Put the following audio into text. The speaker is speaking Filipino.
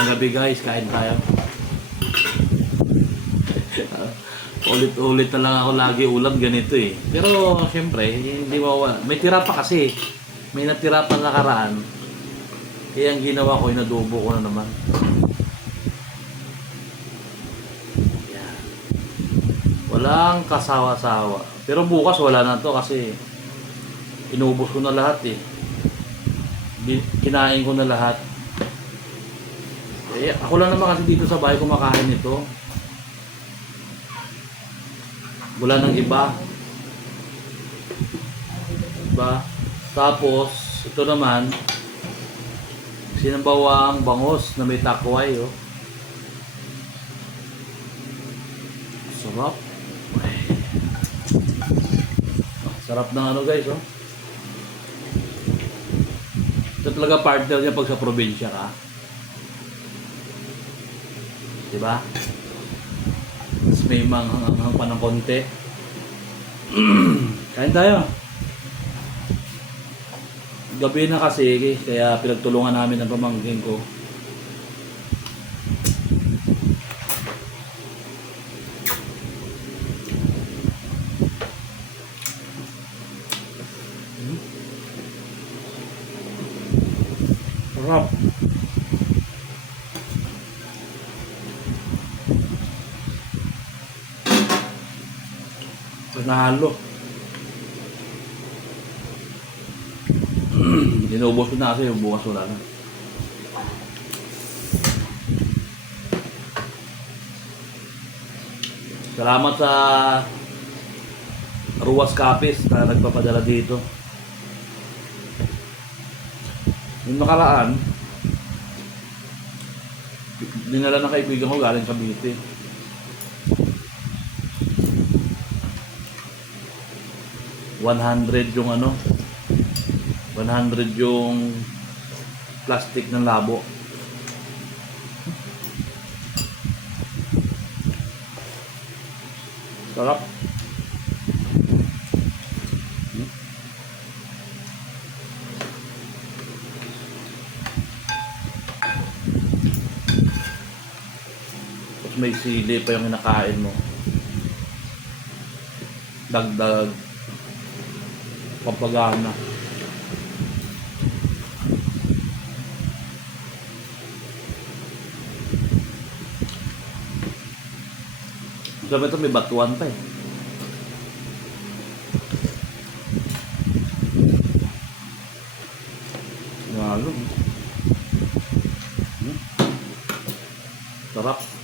Magandang gabi guys, kain tayo. Ulit-ulit na lang ako lagi ulam ganito eh. Pero siyempre, hindi mawala. May tira pa kasi. May natira pa nakaraan. Kaya ang ginawa ko, inadobo ko na naman. Yan. Walang kasawa-sawa. Pero bukas wala na to kasi inubos ko na lahat eh. Kinain ko na lahat. Eh, ako lang naman kasi dito sa bahay kumakain nito. Wala nang iba. Diba? Tapos, ito naman, sinabawang bangos na may takway, oh. Sarap. Sarap ng ano guys, oh. Ito talaga partner niya pag sa probinsya ka. Diba? Tapos may manghang pa ng konti. Kain tayo. Gabi na kasi, kaya pinagtulungan namin ng pamangkin ko. Sarap. Nahalo. Inubos ko na kasi yung bukas wala na. Salamat sa Ruas Capis na nagpapadala dito. Yung nakaraan, dinala ng kaibigan ko galing Cavite. 100 yung ano, 100 yung plastic ng labo. Sarap. Tapos may sili pa yung kinakain mo. Dagdag pampagana. Sabi ito may batuan pa eh. Lalo. Sarap.